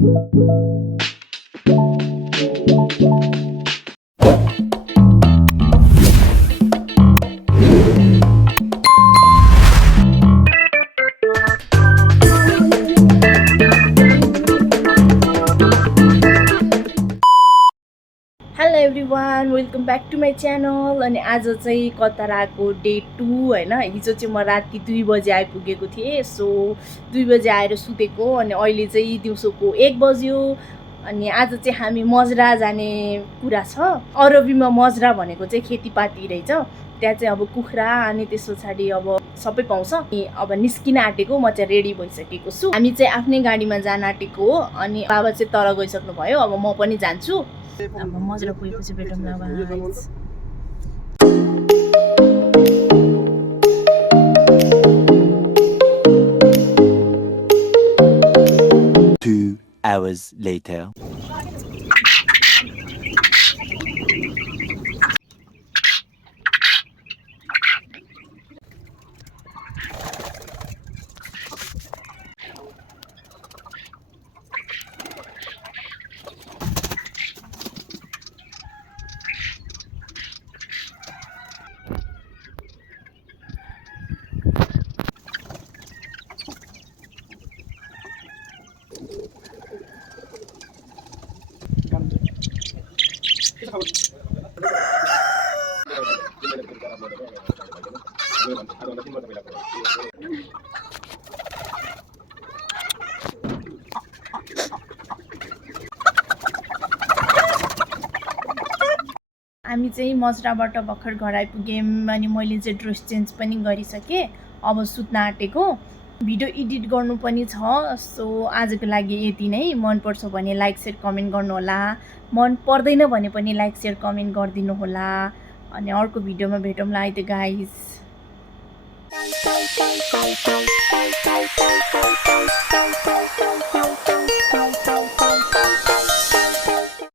Hello everyone, welcome back to my channel. अनि आज चाहिँ कताराको डे 2 होइन। हिजो चाहिँ म राति 2 बजे आइपुगेको थिएँ। सो 2 बजे आएर सुतेको, अनि अहिले चाहिँ दिउँसोको 1 बज्यो। अनि आज चाहिँ हामी मजरा जाने कुरा छ। अरबीमा मजरा भनेको चाहिँ खेतीपाती रहेछ। त्यहाँ चाहिँ अब कुखुरा अनि त्यस पछाडि अब सबै पाउँछ। अब निस्किन आँटेको, म चाहिँ रेडी भइसकेको छु। हामी चाहिँ आफ्नै गाडीमा जान आँटेको हो। अनि बाबा चाहिँ तर गइसक्नु भयो, अब म पनि जान्छु। अब मजरा पुगेपछि भेटौँला गाइस। 2 hours later. हामी चाहिँ मजराबाट भर्खर घर आइपुग्यौँ। अनि मैले चाहिँ ड्रेस चेन्ज पनि गरिसकेँ। अब सुत्न आँटेको। भिडियो एडिट गर्नु पनि छ। सो आजको लागि यति नै। मनपर्छ भने लाइक सेयर कमेन्ट गर्नुहोला। मन पर्दैन भने पनि लाइक सेयर कमेन्ट गरिदिनु होला। अनि अर्को भिडियोमा भेटौँला है त गाइस।